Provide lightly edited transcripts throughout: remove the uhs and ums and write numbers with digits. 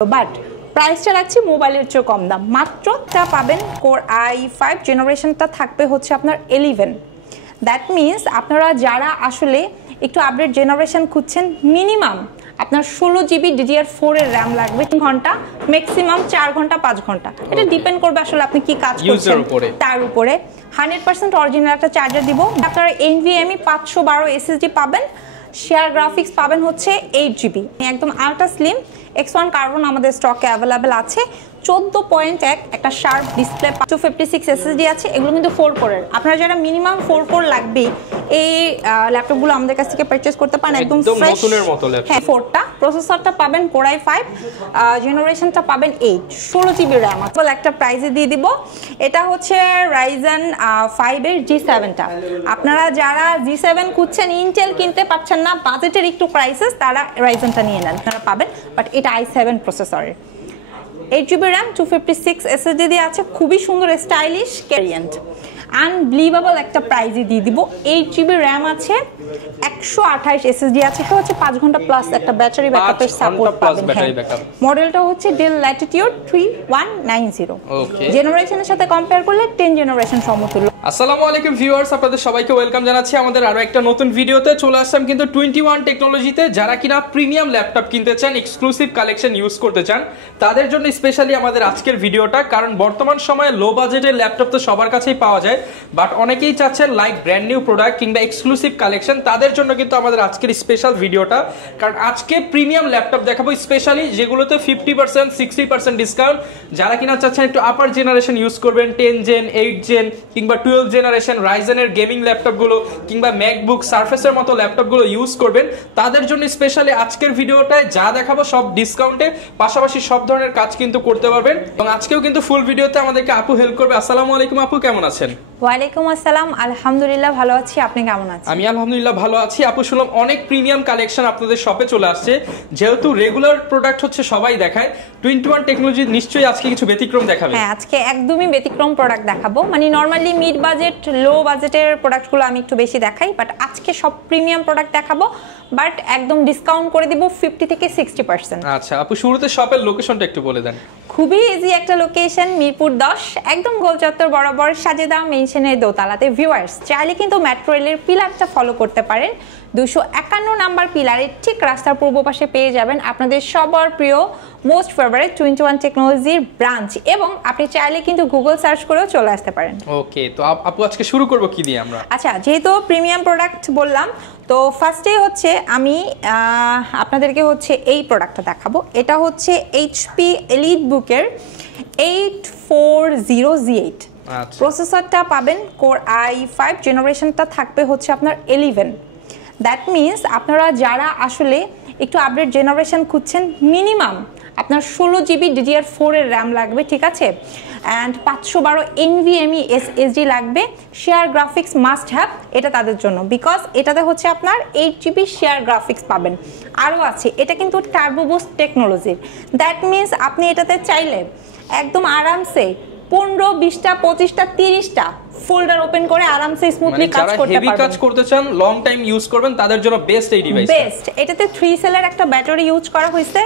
But প্রাইসটা রাখছি মোবাইলের চেয়ে কম দাম, মাত্র তা পাবেন কোর i5 জেনারেশনটা থাকবে হচ্ছে আপনার 11। দ্যাট মিনস আপনারা যারা আসলে একটু আপডেট জেনারেশন খুঁজছেন, মিনিমাম আপনার 16 জিবি DDR4 এর র্যাম লাগবে, 3 ঘন্টা ম্যাক্সিমাম 4 ঘন্টা 5 ঘন্টা, এটা ডিপেন্ড করবে আসলে আপনি কি কাজ করছেন তার উপরে। 100% অরিজিনাল একটা চার্জার দিব, আপনারা NVMe 512 SSD পাবেন, শেয়ার গ্রাফিক্স পাবেন হচ্ছে 8 জিবি, একদম আল্ট্রা স্লিম X1 কার্বন আমাদের স্টকে অ্যাভেলেবেল আছে। 14.1 একটা শার্প ডিসপ্লে, 256 SSD আছে, এগুলো কিন্তু 4 কোরের। আপনারা যারা মিনিমাম 4 কোর লাগবে এই ল্যাপটপগুলো আমাদের কাছ থেকে পারচেজ করতে পারেন, একদম ফ্রেশ নতুনের মতো ল্যাপটপ। হ্যাঁ, 4টা প্রসেসরটা পাবেন কোর i5 জেনারেশনটা পাবেন 8, 16 জিবি র্যাম আছে। একটা প্রাইসে দিয়ে দিব, এটা হচ্ছে Ryzen 5 এর G7টা। আপনারা যারা G7 খুঁজছেন, ইন্টেল কিনতে পারছেন না, বাজেটের একটু ক্রাইসিস, তারা Ryzenটা নিয়ে নেন, আপনারা পাবেন। বাট এটা i7 প্রসেসরের, 8 জিবি র্যাম, 256 SSD দিয়ে আছে, খুবই সুন্দর স্টাইলিশ ভ্যারিয়েন্ট। আনবিলিভেবল একটা প্রাইজে দিয়ে দিব, 8 জিবি র্যাম আছে, 128 SSD আছে, এটা হচ্ছে 5 ঘন্টা প্লাস একটা ব্যাটারি ব্যাকআপের সাপোর্ট পাবেন। মডেলটা হচ্ছে ডেল ল্যাটিটিউড 3190, জেনারেশনের সাথে কম্পেয়ার করলে 10 জেনারেশন সমতুল্য। আসসালামু আলাইকুম ভিউয়ার্স, আপনাদের সবাইকে ওয়েলকাম জানাচ্ছি আমাদের আরো একটা নতুন ভিডিওতে। চলে আসলাম কিন্তু 21 টেকনোলজিতে। যারা কিনা প্রিমিয়াম ল্যাপটপ কিনতে চান, এক্সক্লুসিভ কালেকশন ইউজ করতে চান, তাদের জন্য স্পেশালি আমাদের আজকের ভিডিওটা। কারণ বর্তমান সময়ে লো বাজেটের ল্যাপটপ তো সবার কাছেই পাওয়া যায়, বাট অনেকেই চাচ্ছেন লাইক ব্র্যান্ড নিউ প্রোডাক্ট কিংবা এক্সক্লুসিভ কালেকশন, তাদের জন্য কিন্তু আমাদের আজকের স্পেশাল ভিডিওটা। কারণ আজকে প্রিমিয়াম ল্যাপটপ দেখাবো স্পেশালি, যেগুলোতে 50% 60% ডিসকাউন্ট। যারা কিনা চাচ্ছেন একটু আপার জেনারেশন ইউজ করবেন, 10 জেন 8 জেন কিংবা 12 জেনারেশন রাইজেনের গেমিং ল্যাপটপগুলো কিংবা ম্যাকবুক সারফেসের মতো ল্যাপটপগুলো ইউজ করবেন, তাদের জন্য স্পেশালি আজকের ভিডিওটায় যা দেখাবো সব ডিসকাউন্টে, পাশাপাশি সব ধরনের কাজ কিন্তু করতে পারবেন। এবং আজকেও কিন্তু ফুল ভিডিওতে আমাদেরকে আপু হেল্প করবে। আসসালামু আলাইকুম আপু, কেমন আছেন? ওয়ালাইকুম আসসালাম, আলহামদুলিল্লাহ ভালো আছি, আপনি কেমন আছেন? আমি আলহামদুলিল্লাহ ভালো আছি। আপু শুনলাম অনেক প্রিমিয়াম কালেকশন আপনাদের শপে চলে আসছে, যেহেতু রেগুলার প্রোডাক্ট হচ্ছে সবাই দেখায়, 21 টেকনোলজি নিশ্চয়ই আজকে কিছু ব্যতিক্রম দেখাবে। হ্যাঁ, আজকে একদমই ব্যতিক্রম প্রোডাক্ট দেখাবো। মানে নরমালি মিড বাজেট লো বাজেটের প্রোডাক্টগুলো আমি একটু বেশি দেখাই, বাট আজকে সব প্রিমিয়াম প্রোডাক্ট দেখাবো, বাট একদম ডিসকাউন্ট করে দিব 50 থেকে 60%। আচ্ছা আপু, শুরুতে শপের লোকেশনটা একটু বলে দেন। খুবই ইজি একটা লোকেশন, মিরপুর 10, একদম গোল চত্বর বরাবর সাজেদা মেনশনের দোতলাতে। ভিউয়ার্স চাইলে কিন্তু মেট্রো রেলের পিলারটা ফলো করতে পারেন, 251 নাম্বার পিলারের ঠিক রাস্তার পূর্ব পাশে পেয়ে যাবেন আপনাদের সবার প্রিয় মোস্ট ফেভারিট 21 টেকনোলজির ব্রাঞ্চ। এবং আপনি চাইলে কিন্তু গুগল সার্চ করেও চলে আসতে পারেন। ওকে, তো আপু আজকে শুরু করব কি দিয়ে আমরা? আচ্ছা, যেহেতু প্রিমিয়াম প্রোডাক্ট বললাম, তো ফার্স্টেই হচ্ছে আমি আপনাদেরকে হচ্ছে এই প্রোডাক্টটা দেখাবো। এটা হচ্ছে HP EliteBook-এর 840Z8। প্রসেসরটা পাবেন কোর i5 জেনারেশনটা থাকবে হচ্ছে আপনার 11। দ্যাট মিনস আপনারা যারা আসলে একটু আপডেট জেনারেশন খুঁজছেন, মিনিমাম আপনার 16 জিবি DDR4 এর র্যাম লাগবে, ঠিক আছে, অ্যান্ড 512 NVMe SSD লাগবে, শেয়ার গ্রাফিক্স মাস্ট হ্যাভ, এটা তাদের জন্য। বিকজ এটাতে হচ্ছে আপনার 8 জিবি শেয়ার গ্রাফিক্স পাবেন। আরও আছে, এটা কিন্তু টার্বো বুস্ট টেকনোলজির। দ্যাট মিনস আপনি এটাতে চাইলে একদম আরামসে 15, 20টা, 25টা, 30টা ফোল্ডার ওপেন করে আরামসে স্মুথলি কাজ করতে পারবেন। হেভি কাজ করতে চান, লং টাইম ইউজ করবেন, তাদের জন্য বেস্ট এই ডিভাইস। বেস্ট। এটাতে 3 সেলের একটা ব্যাটারি ইউজ করা হয়েছে,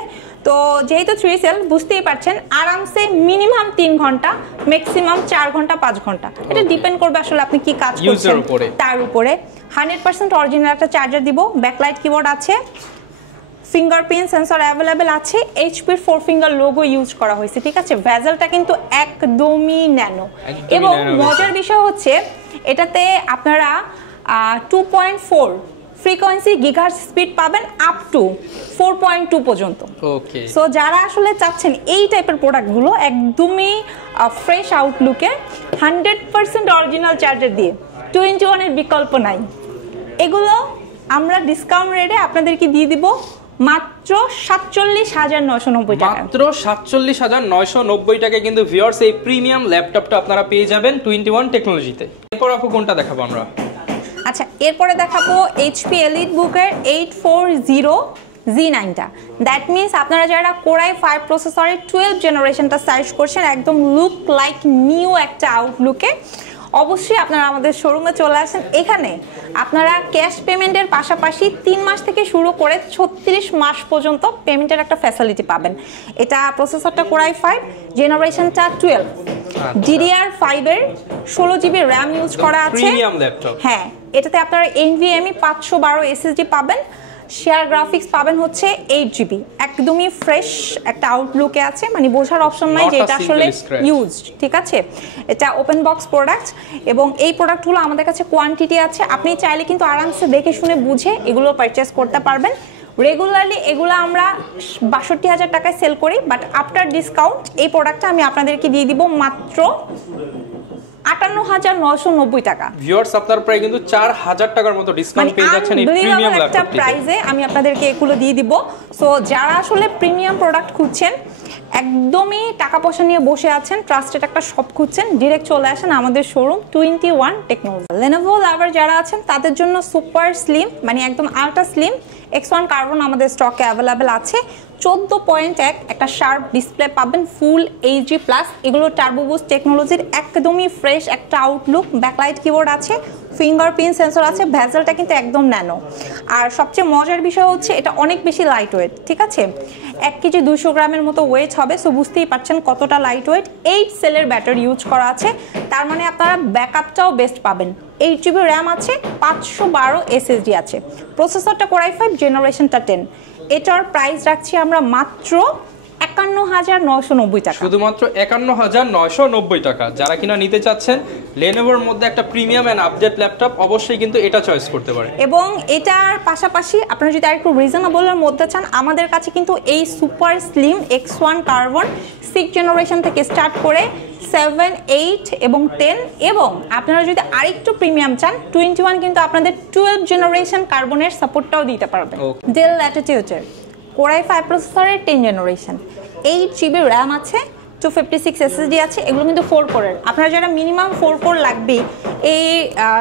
তো যেহেতু 3 সেল বুঝতেই পারছেন, আরামসে মিনিমাম 3 ঘন্টা ম্যাক্সিমাম 4 ঘন্টা 5 ঘন্টা, এটা ডিপেন্ড করবে আসলে আপনি কি কাজ করছেন তার উপরে। 100% অরিজিনাল একটা চার্জার দিব, ব্যাকলাইট কিবোর্ড আছে, ফিঙ্গারপ্রিন্ট সেন্সর অ্যাভেলেবেল আছে, এইচপির 4 ফিঙ্গার লোগো ইউজ করা হয়েছে, ঠিক আছে। ভেজেলটা কিন্তু একদমই ন্যানো। এবং মজার বিষয় হচ্ছে এটাতে আপনারা 2.4 ফ্রিকোয়েন্সি গিগাহার্টজ স্পিড পাবেন, আপ টু 4.2 পর্যন্ত। ওকে, সো যারা আসলে চাচ্ছেন এই টাইপের প্রোডাক্টগুলো একদমই ফ্রেশ আউটলুকে, 100% অরিজিনাল চার্জার দিয়ে 21 এর বিকল্প নাই, এগুলো আমরা ডিসকাউন্ট রেটে আপনাদেরকে দিয়ে দিব মাত্র 47,990 টাকা। মাত্র 47,990 টাকায় কিন্তু ভিউয়ার্স এই প্রিমিয়াম ল্যাপটপটা আপনারা পেয়ে যাবেন 21 টেকনোলজিতে। এরপর আপু কোনটা দেখাবো আমরা? আচ্ছা, এরপরে দেখাবো HP EliteBook-এর 840Z9টা। দ্যাট মিনস আপনারা যারা কোর i5 প্রসেসরের 12 জেনারেশনটা সার্চ করছেন, একদম লুক লাইক নিউ একটা আউটলুকে, অবশ্যই আপনারা আমাদের শোরুমে চলে আসেন। এখানে আপনারা ক্যাশ পেমেন্টের পাশাপাশি 3 মাস থেকে শুরু করে 36 মাস পর্যন্ত পেমেন্টের একটা ফ্যাসিলিটি পাবেন। এটা প্রসেসরটা Core i5, জেনারেশনটা 12, DDR5 এর 16 GB RAM ইউজ করা আছে। Premium laptop. হ্যাঁ, এটাতে আপনারা NVMe 512 SSD পাবেন। শেয়ার গ্রাফিক্স পাবেন হচ্ছে 8 GB। একদমই ফ্রেশ একটা আউটলুকে আছে, মানে বোঝার অপশন নাই যে এটা আসলে ইউজড, ঠিক আছে। এটা ওপেন বক্স প্রোডাক্ট এবং এই প্রোডাক্টগুলো আমাদের কাছে কোয়ান্টিটি আছে, আপনি চাইলে কিন্তু আরামসে দেখে শুনে বুঝে এগুলো পারচেস করতে পারবেন। রেগুলারলি এগুলো আমরা ৬২,০০০ টাকায় সেল করি, বাট আফটার ডিসকাউন্ট এই প্রোডাক্টটা আমি আপনাদেরকে দিয়ে দিব মাত্র ৫৮,৯৯০ টাকা। ভিউয়ার্স, আপনারা প্রায় কিন্তু ৪,০০০ টাকার মতো ডিসকাউন্ট পেয়ে যাচ্ছেন এই প্রিমিয়াম ল্যাপটপটিতে। প্রাইসে আমি আপনাদেরকে এগুলো দিয়ে দিব। সো যারা আসলে প্রিমিয়াম প্রোডাক্ট খুঁজছেন, একদমই টাকা পয়সা নিয়ে বসে আছেন, ট্রাস্টেড একটা শপ খুঁজছেন, ডিরেক্ট চলে আসেন আমাদের শোরুম 21 টেকনোলজি। Lenovo লাভার যারা আছেন তাদের জন্য সুপার স্লিম, মানে একদম আল্ট্রা স্লিম X1 কার্বন আমাদের স্টকে অ্যাভেলেবেল আছে। 14.1 একটা শার্প ডিসপ্লে পাবেন, ফুল HD+। এগুলো টার্বো বুস্ট টেকনোলজির একদমই ফ্রেশ একটা আউটলুক। ব্যাকলাইট কিবোর্ড আছে, ফিঙ্গারপ্রিন্ট সেন্সর আছে, ভেজেলটা কিন্তু একদম ন্যানো। আর সবচেয়ে মজার বিষয় হচ্ছে এটা অনেক বেশি লাইট ওয়েট, ঠিক আছে। 1 কেজি 200 গ্রামের মতো ওয়েট হবে। সো বুঝতেই পারছেন কতটা লাইট ওয়েট। 8 সেলের ব্যাটারি ইউজ করা আছে, তার মানে আপনারা ব্যাকআপটাও বেস্ট পাবেন। 8 GB র্যাম আছে, 512 SSD আছে। প্রসেসরটা Core i5, জেনারেশনটা 10। এটার প্রাইস রাখছি আমরা মাত্র ৫১,৯৯০ টাকা। শুধুমাত্র ৫১,৯৯০ টাকা। যারা কিনা নিতে চাচ্ছেন Lenovoর মধ্যে একটা প্রিমিয়াম এন্ড আপডেট ল্যাপটপ, অবশ্যই কিন্তু এটা চয়েস করতে পারেন। এবং এটার পাশাপাশি আপনারা যদি আরেকটু রিজনেবলের মধ্যে চান, আমাদের কাছে কিন্তু এই super slim X1 carbon 6 generation থেকে স্টার্ট করে 7, 8 এবং 10, এবং আপনারা যদি আরেকটু প্রিমিয়াম চান 21 কিন্তু আপনাদের 12 জেনারেশন কার্বনের সাপোর্টটাও দিতে পারবে। ডেল ল্যাটিটিউডের Core i5 প্রসেসরের 10 জেনারেশন, 8 GB র্যাম আছে, 256 SSD আছে। এগুলো কিন্তু 4 কোরের। আপনারা যারা মিনিমাম 4 কোর লাগবে এই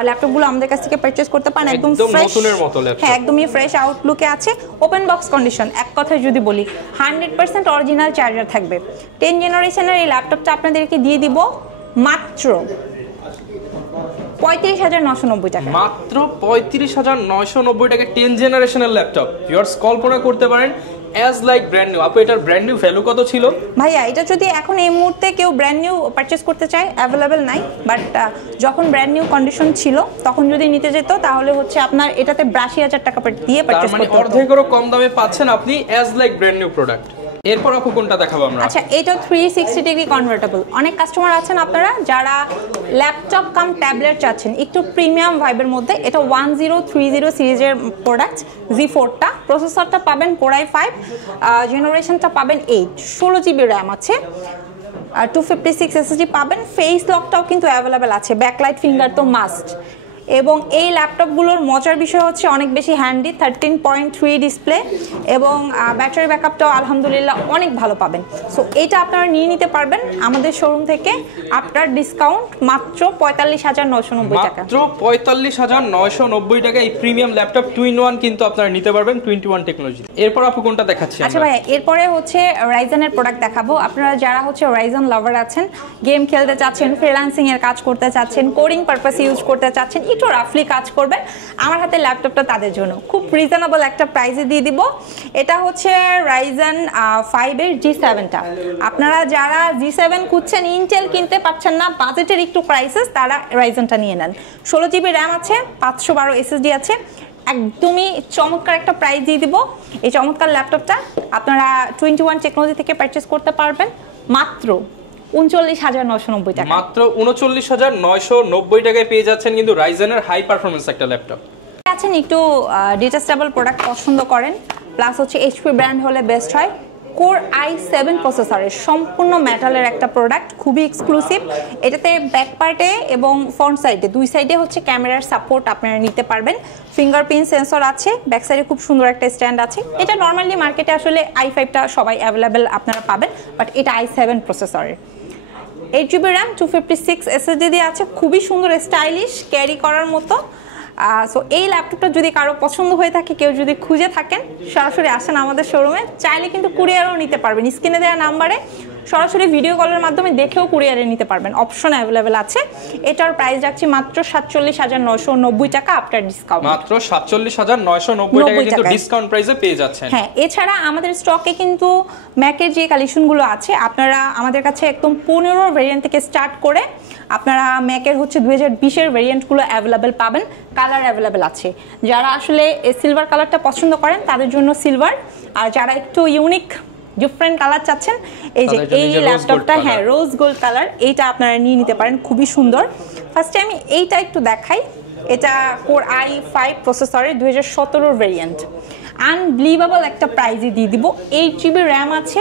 ল্যাপটপগুলো আমাদের কাছ থেকে পারচেজ করতে পারেন। একদম ফ্রেশ, নতুনের মতো ল্যাপটপ। হ্যাঁ, একদমই ফ্রেশ আউটলুকে আছে। ওপেন বক্স কন্ডিশন, এক কথায় যদি বলি 100% অরিজিনাল চার্জার থাকবে। 10 জেনারেশনের এই ল্যাপটপটা আপনাদেরকে দিয়ে দিব মাত্র ৩৫,৯৯০ টাকা। মাত্র ৩৫,৯৯০ টাকা 10 জেনারেশনের ল্যাপটপ। ভিউয়ার্স, কল্পনা করতে পারেন অ্যাজ লাইক ব্র্যান্ড নিউ। আপু, এটার ব্র্যান্ড নিউ ভ্যালু কত ছিল? ভাইয়া, এটা যদি এখন এই মুহূর্তে কেউ ব্র্যান্ড নিউ পারচেস করতে চায়, অ্যাভেলেবেল নাই, বাট যখন ব্র্যান্ড নিউ কন্ডিশন ছিল তখন যদি নিতে যেত তাহলে হচ্ছে আপনার এটাতে ৮২,০০০ টাকা দিয়ে পারচেস করতে হতো। অর্ধেকেরও কম দামে পাচ্ছেন আপনি as like brand new product. এরপর আপু কোনটা দেখাবো আমরা? আচ্ছা, এটা 360 ডিগ্রি কনভার্টেবল। অনেক কাস্টমার আছেন আপনারা যারা ল্যাপটপ কাম ট্যাবলেট চাচ্ছেন একটু প্রিমিয়াম ভাইবের মধ্যে। এটা 1030 সিরিজের প্রোডাক্ট, Z4টা। প্রসেসরটা পাবেন Core i5, জেনারেশনটা পাবেন 8, 16 GB র্যাম আছে, 256 SSD পাবেন। ফেস লকটাও কিন্তু অ্যাভেলেবেল আছে, ব্যাকলাইট ফিঙ্গার তো মাস্ট। এবং এই ল্যাপটপগুলোর মজার বিষয় হচ্ছে অনেক বেশি হ্যান্ডি, 13.3 ডিসপ্লে, এবং ব্যাটারি ব্যাকআপটাও আলহামদুলিল্লাহ অনেক ভালো পাবেন। সো এটা আপনারা নিয়ে নিতে পারবেন আমাদের শোরুম থেকে আফটার ডিসকাউন্ট মাত্র ৪৫,৯৯০ টাকা। মাত্র ৪৫,৯৯০ টাকা এই প্রিমিয়াম ল্যাপটপ 2-in-1 কিন্তু আপনারা নিতে পারবেন 21 টেকনোলজি। এরপর আপু কোনটা দেখাচ্ছি? আচ্ছা ভাইয়া, এরপরে হচ্ছে রাইজেনের প্রোডাক্ট দেখাবো। আপনারা যারা হচ্ছে রাইজেন লাভার আছেন, গেম খেলতে চাচ্ছেন, ফ্রিল্যান্সিং এর কাজ করতে চাচ্ছেন, কোডিং পারপাস ইউজ করতে চাচ্ছেন, একটু রাফলি কাজ করবেন, আমার হাতে ল্যাপটপটা তাদের জন্য খুব রিজনেবল একটা প্রাইসে দিয়ে দিব। এটা হচ্ছে রাইজেন 5 এর G7টা। আপনারা যারা G7 খুঁজছেন, ইন্টেল কিনতে পারছেন না, বাজেটের একটু ক্রাইসিস, তারা রাইজেনটা নিয়ে নেন। 16 GB র্যাম আছে, 512 SSD আছে। একদমই চমৎকার একটা প্রাইস দিয়ে দিব। এই চমৎকার ল্যাপটপটা আপনারা 21 টেকনোলজি থেকে পারচেস করতে পারবেন মাত্র ৩৯,৯৯০ টাকা। মাত্র ৩৯,৯৯০ টাকায় পেয়ে যাচ্ছেন কিন্তু রাইজেনের হাই পারফরম্যান্স একটা ল্যাপটপ। আছেন একটু ডিটাচেবল প্রোডাক্ট পছন্দ করেন, প্লাস হচ্ছে HP ব্র্যান্ড হলে বেস্ট হয়। Core i7 প্রসেসরের সম্পূর্ণ মেটালের একটা প্রোডাক্ট, খুবই এক্সক্লুসিভ। এটাতে ব্যাক পার্টে এবং ফ্রন্ট সাইডে, দুই সাইডে হচ্ছে ক্যামেরার সাপোর্ট আপনারা নিতে পারবেন। ফিঙ্গারপ্রিন্ট সেন্সর আছে, ব্যাক সাইডে খুব সুন্দর একটা স্ট্যান্ড আছে। এটা নর্মালি মার্কেটে আসলে i5টা সবাই অ্যাভেলেবেল আপনারা পাবেন, বাট এটা i7 প্রসেসরের। 8 GB র্যাম, 256 SSD দিয়ে আছে, খুবই সুন্দর, স্টাইলিশ, ক্যারি করার মতো। সো এই ল্যাপটপটা যদি কারো পছন্দ হয়ে থাকে, কেউ যদি খুঁজে থাকেন, সরাসরি আসেন আমাদের শোরুমে। চাইলে কিন্তু কুরিয়ারও নিতে পারবেন। স্ক্রিনে দেওয়া নাম্বারে সরাসরি ভিডিও কলের মাধ্যমে দেখেও কুরিয়ারে নিতে পারবেন, অপশন অ্যাভেলেবেল আছে। এটার প্রাইস রাখছি মাত্র 47,990 টাকা আফটার ডিসকাউন্ট। মাত্র 47,990 টাকা কিন্তু ডিসকাউন্ট প্রাইসে পেয়ে যাচ্ছেন। হ্যাঁ, এছাড়া আমাদের স্টকে কিন্তু ম্যাকের যে কালেকশনগুলো আছে, আপনারা আমাদের কাছে একদম 15 ভেরিয়েন্ট থেকে স্টার্ট করে আপনারা ম্যাকের হচ্ছে 2020-এর ভেরিয়েন্টগুলো অ্যাভেলেবেল পাবেন। কালার অ্যাভেলেবেল আছে। যারা আসলে সিলভার কালারটা পছন্দ করেন তাদের জন্য সিলভার, আর যারা একটু ইউনিক ডিফারেন্ট কালার চাচ্ছেন, এই যে এই ল্যাপটপটা, হ্যাঁ রোজ গোল্ড কালার, এইটা আপনারা নিয়ে নিতে পারেন, খুবই সুন্দর। ফার্স্টে আমি এইটা একটু দেখাই। এটা কোর i5 প্রসেসরের 2017 ভেরিয়েন্ট, আনবিলিভেবল একটা প্রাইজে দিয়ে দিব। 8 GB র্যাম আছে,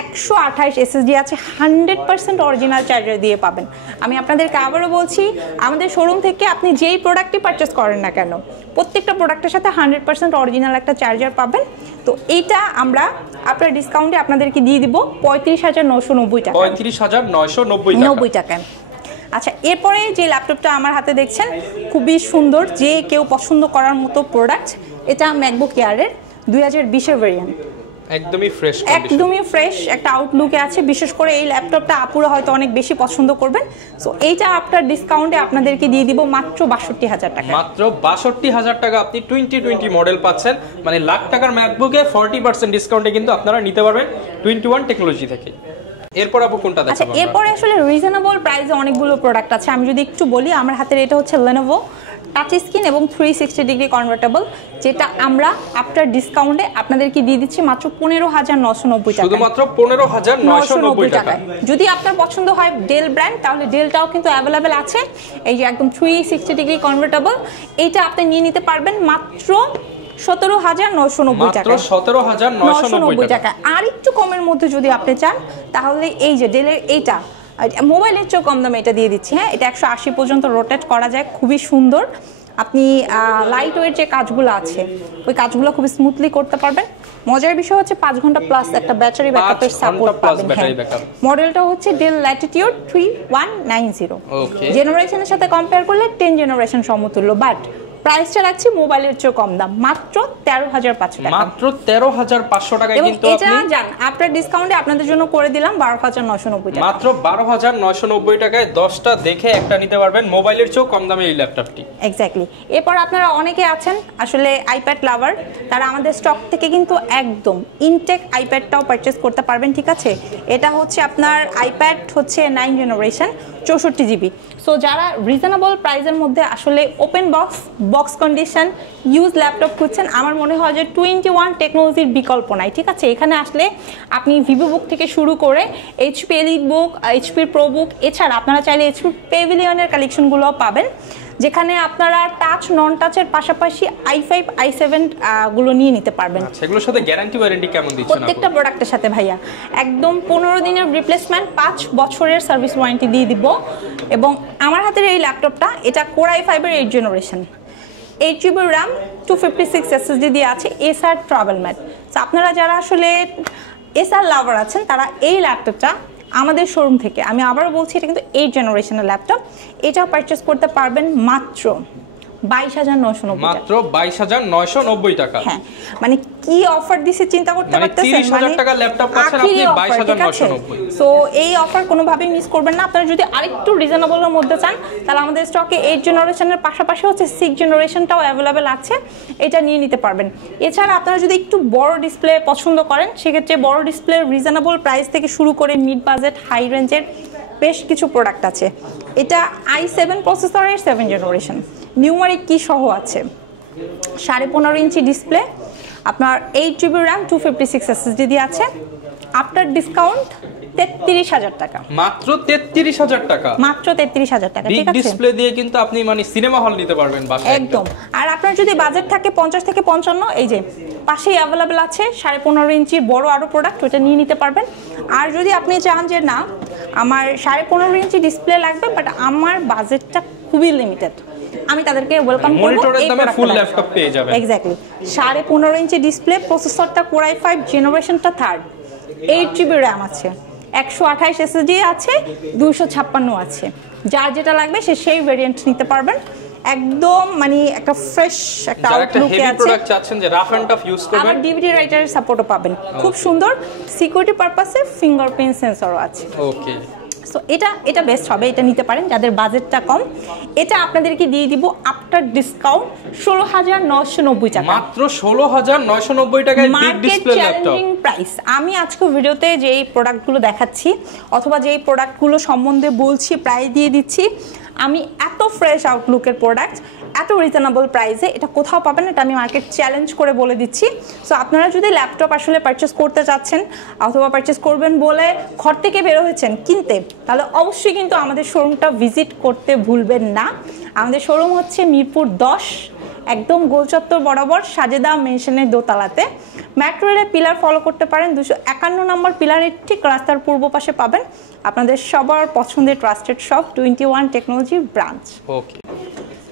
128 SSD আছে, 100% অরিজিনাল চার্জার দিয়ে পাবেন। আমি আপনাদেরকে আবারও বলছি, আমাদের শোরুম থেকে আপনি যেই প্রোডাক্টই পারচেস করেন না কেন, প্রত্যেকটা প্রোডাক্টের সাথে 100% অরিজিনাল একটা চার্জার পাবেন। তো এইটা আমরা আপনার ডিসকাউন্টে আপনাদেরকে দিয়ে দিব 35,990 টাকা। 35,990 টাকায়। আচ্ছা, এরপরে যে ল্যাপটপটা আমার হাতে দেখছেন, খুবই সুন্দর, যে কেউ পছন্দ করার মতো প্রোডাক্ট। এটা ম্যাকবুক এয়ারের 2020-এর ভেরিয়েন্ট, একদমই ফ্রেশ একটা আউটলুকে আছে। বিশেষ করে এই ল্যাপটপটা আপুরা হয়তো অনেক বেশি পছন্দ করবেন। সো এইটা আপনার ডিসকাউন্টে আপনাদেরকে দিয়ে দিব মাত্র 62,000 টাকা। মাত্র 62,000 টাকা আপনি 2020 মডেল পাচ্ছেন, মানে লাখ টাকার ম্যাকবুকে 40% ডিসকাউন্টে কিন্তু আপনারা নিতে পারবেন 21 টেকনোলজি থেকে। এরপর আপু কোনটা দেখাবো? আচ্ছা, এরপরে আসলে রিজনেবল প্রাইসে অনেকগুলো প্রোডাক্ট আছে। আমি যদি একটু বলি, আমার হাতের এটা হচ্ছে Lenovo টাচ স্ক্রিন এবং 360 ডিগ্রি কনভার্টেবল, যেটা আমরা আফটার ডিসকাউন্টে আপনাদেরকে দিয়ে দিচ্ছি মাত্র 15,990 টাকা। শুধুমাত্র 15,990 টাকা। যদি আপনার পছন্দ হয় ডেল ব্র্যান্ড, তাহলে ডেলটাও কিন্তু অ্যাভেলেবেল আছে। এই যে একদম 360 ডিগ্রি কনভার্টেবল, এইটা আপনি নিয়ে নিতে পারবেন মাত্র 17,990 টাকা। 17,990 টাকা। আর একটু কমের মধ্যে যদি আপনি চান, তাহলে এই যে ডেলের এইটা মোবাইলের চেয়েও কম দামে এটা দিয়ে দিচ্ছি। হ্যাঁ, এটা 180 পর্যন্ত রোটেট করা যায়, খুবই সুন্দর। আপনি লাইট ওয়েট যে কাজগুলো আছে, ওই কাজগুলো খুব স্মুথলি করতে পারবেন। মজার বিষয় হচ্ছে 5 ঘন্টা প্লাস একটা ব্যাটারি ব্যাকআপের সাপোর্ট পাবেন। মডেলটা হচ্ছে ডেল ল্যাটিটিউড 3190। জেনারেশনের সাথে কম্পেয়ার করলে 10 জেনারেশন সমতুল্য, বাট প্রাইসটা রাখছি মোবাইলের চেয়ে কম দাম, মাত্র 13,500 টাকা। মাত্র 13,500 টাকায় কিন্তু আপনি এটা জান আপনার ডিসকাউন্টে আপনাদের জন্য করে দিলাম 12,990 টাকা। মাত্র 12,990 টাকায় 10টা দেখে একটা নিতে পারবেন মোবাইলের চেয়ে কম দামে এই ল্যাপটপটি। এক্স্যাক্টলি। এরপর আপনারা অনেকে আছেন আসলে আইপ্যাড লাভার, তারা আমাদের স্টক থেকে কিন্তু একদম ইনটেক আইপ্যাডটাও পারচেজ করতে পারবেন, ঠিক আছে? এটা হচ্ছে আপনার আইপ্যাড হচ্ছে 9 জেনারেশন, 64 GB। সো যারা রিজনেবল প্রাইসের মধ্যে আসলে open box condition use laptop খুঁজছেন, আমার মনে হয় যে 21 টেকনোলজির বিকল্প নাই, ঠিক আছে? এখানে আসলে আপনি ভিভো বুক থেকে শুরু করে HP এলিট বুক, HP প্রো বুক, এছাড়া আপনারা চাইলে HP প্যাভিলিয়নের কালেকশনগুলোও পাবেন, যেখানে আপনারা টাচ নন টাচের পাশাপাশি i5 i7 গুলো নিয়ে নিতে পারবেন। সেগুলোর সাথে গ্যারান্টি ওয়ারেন্টি কেমন দিচ্ছেন? প্রত্যেকটা প্রোডাক্টের সাথে ভাইয়া একদম 15 দিনের রিপ্লেসমেন্ট, 5 বছরের সার্ভিস ওয়ারেন্টি দিয়ে দিব। এবং আমার হাতের এই ল্যাপটপটা, এটা কোর i5 এর 8 জেনারেশন, 8 GB RAM, 256 SSD দিয়ে আছে, এসআর ট্রাভেল ম্যাট। তো আপনারা যারা আসলে এসআর লাভার আছেন, তারা এই ল্যাপটপটা আমাদের শোরুম থেকে, আমি আবারও বলছি, এটা কিন্তু 8 জেনারেশনের ল্যাপটপ, এটাও পারচেস করতে পারবেন মাত্র 22,990 টাকা। মাত্র 22,990 টাকা। হ্যাঁ, মানে কি অফার দিছে চিন্তা করতে পারতেছেন? 30,000 টাকা ল্যাপটপ পাচ্ছেন আপনি 22,990। সো এই অফার কোনোভাবেই মিস করবেন না। আপনারা যদি আরেকটু রিজনেবলের মধ্যে চান, তাহলে আমাদের স্টকে 8 জেনারেশনের পাশাপাশি হচ্ছে 6 জেনারেশনটাও অ্যাভেলেবেল আছে, এটা নিয়ে নিতে পারবেন। এছাড়া আপনারা যদি একটু বড় ডিসপ্লে পছন্দ করেন, সেক্ষেত্রে বড় ডিসপ্লে রিজনেবল প্রাইস থেকে শুরু করে মিড বাজেট হাই রেঞ্জের বেশ কিছু প্রোডাক্ট আছে। এটা i7 প্রসেসরের 7 জেনারেশন, নিউমারিক কি সহ আছে, 15.5 ইঞ্চি ডিসপ্লে, আপনার 8 GB RAM, 256 SSD দিয়ে আছে। আফটার ডিসকাউন্ট 33,000 টাকা। মাত্র 33,000 টাকা। মাত্র 33,000 টাকা, ঠিক আছে? ডিসপ্লে দিয়ে কিন্তু আপনি মানে সিনেমা হল নিতে পারবেন বাসায় একদম। আর আপনার যদি বাজেট থাকে 50 থেকে 55, এই যে পাশেই অ্যাভেলেবেল আছে 15.5 ইঞ্চির বড় আরো প্রোডাক্ট, ওটা নিয়ে নিতে পারবেন। আর যদি আপনি চান যে না আমার 15.5 ইঞ্চি ডিসপ্লে লাগবে, বাট আমার বাজেটটা খুবই লিমিটেড, আমি তাদেরকে ওয়েলকাম করব, মনিটরের দামে ফুল ল্যাপটপ পেয়ে যাবেন। এক্স্যাক্টলি। 15.5 ইঞ্চি ডিসপ্লে, প্রসেসরটা কোর i5 জেনারেশনটা 3rd, 8 GB RAM আছে, 128 SSD আছে, 256 আছে। যার যেটা লাগবে সে সেই ভেরিয়েন্ট নিতে পারবেন। একদম মানে একটা ফ্রেশ একটা আউটলুকে আছে। প্রোডাক্ট চাচ্ছেন যে রাফ এন্ড টাফ ইউজ করবেন, আবার ডিভিডি রাইটারের সাপোর্টও পাবেন। খুব সুন্দর সিকিউরিটি পারপাসে ফিঙ্গারপ্রিন্ট সেন্সরও আছে। ওকে, সো এটা বেস্ট হবে, এটা নিতে পারেন যাদের বাজেটটা কম। এটা আপনাদেরকে দিয়ে দিব আফটার ডিসকাউন্ট 16,990 টাকা, মাত্র 16,990 টাকায় বিগ ডিসপ্লে ল্যাপটপ। প্রাইস। আমি আজকে ভিডিওতে যেই প্রোডাক্টগুলো দেখাচ্ছি অথবা যেই প্রোডাক্টগুলো সম্বন্ধে বলছি প্রাইস দিয়ে দিচ্ছি, আমি এত ফ্রেশ আউটলুকের প্রোডাক্ট এত রিজনেবল প্রাইসে এটা কোথাও পাবেন, এটা আমি মার্কেট চ্যালেঞ্জ করে বলে দিচ্ছি। সো আপনারা যদি ল্যাপটপ আসলে পারচেস করতে চাচ্ছেন অথবা পারচেস করবেন বলে ঘর থেকে বের হয়েছেন কিনতে, তাহলে অবশ্যই কিন্তু আমাদের শোরুমটা ভিজিট করতে ভুলবেন না। আমাদের শোরুম হচ্ছে মিরপুর 10, একদম গোলচত্বর বরাবর সাজেদা মেনশনের দোতলাতে। মেট্রো রেলের পিলার ফলো করতে পারেন, 251 নম্বর পিলারের ঠিক রাস্তার পূর্ব পাশে পাবেন আপনাদের সবার পছন্দের trusted shop 21 technology branch. Okay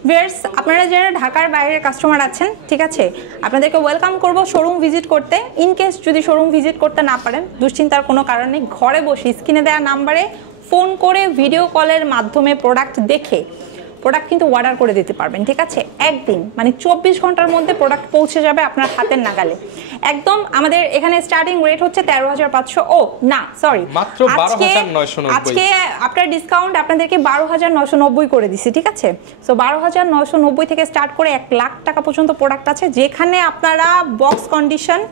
viewers, আপনারা যারা ঢাকার বাইরের কাস্টমার আছেন, ঠিক আছে, আপনাদেরকে ওয়েলকাম করব শোরুম ভিজিট করতে। ইন কেস যদি শোরুম ভিজিট করতে না পারেন, দুশ্চিন্তার কোনো কারণ নেই, ঘরে বসে স্ক্রিনে দেওয়া নাম্বারে ফোন করে ভিডিও কলের মাধ্যমে প্রোডাক্ট দেখে প্রোডাক্ট কিন্তু অর্ডার করে দিতে পারবেন। ঠিক আছে, একদিন মানে 24 ঘন্টার মধ্যে প্রোডাক্ট পৌঁছে যাবে আপনার হাতের নাগালে। একদম আমাদের এখানে স্টার্টিং রেট হচ্ছে 13,500, ও না সরি মাত্র 12,990। আজকে আপনার ডিসকাউন্ট আপনাদেরকে 12,990 করে দিছি। ঠিক আছে, সো 12,990 থেকে স্টার্ট করে 1 লাখ টাকা পর্যন্ত প্রোডাক্ট আছে, যেখানে আপনারা box condition,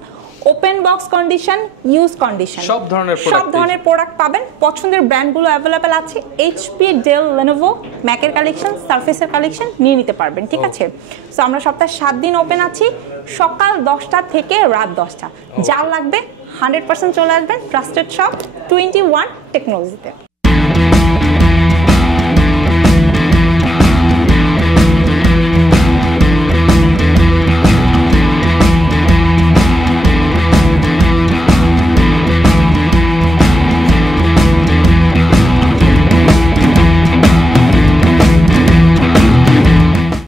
open box condition, use condition সব ধরনের প্রোডাক্ট পাবেন। পছন্দের ব্র্যান্ডগুলো অ্যাভেলেবেল আছে, এইচপি, ডেল, লেনোভো, ম্যাকের কালেকশন, সারফেসের কালেকশন নিয়ে নিতে পারবেন। ঠিক আছে, সো আমরা সপ্তাহে 7 দিন ওপেন আছি, সকাল 10টা থেকে রাত 10টা। যা লাগবে 100% চলে আসবেন ট্রাস্টেড শপ 21 টেকনোলজিতে।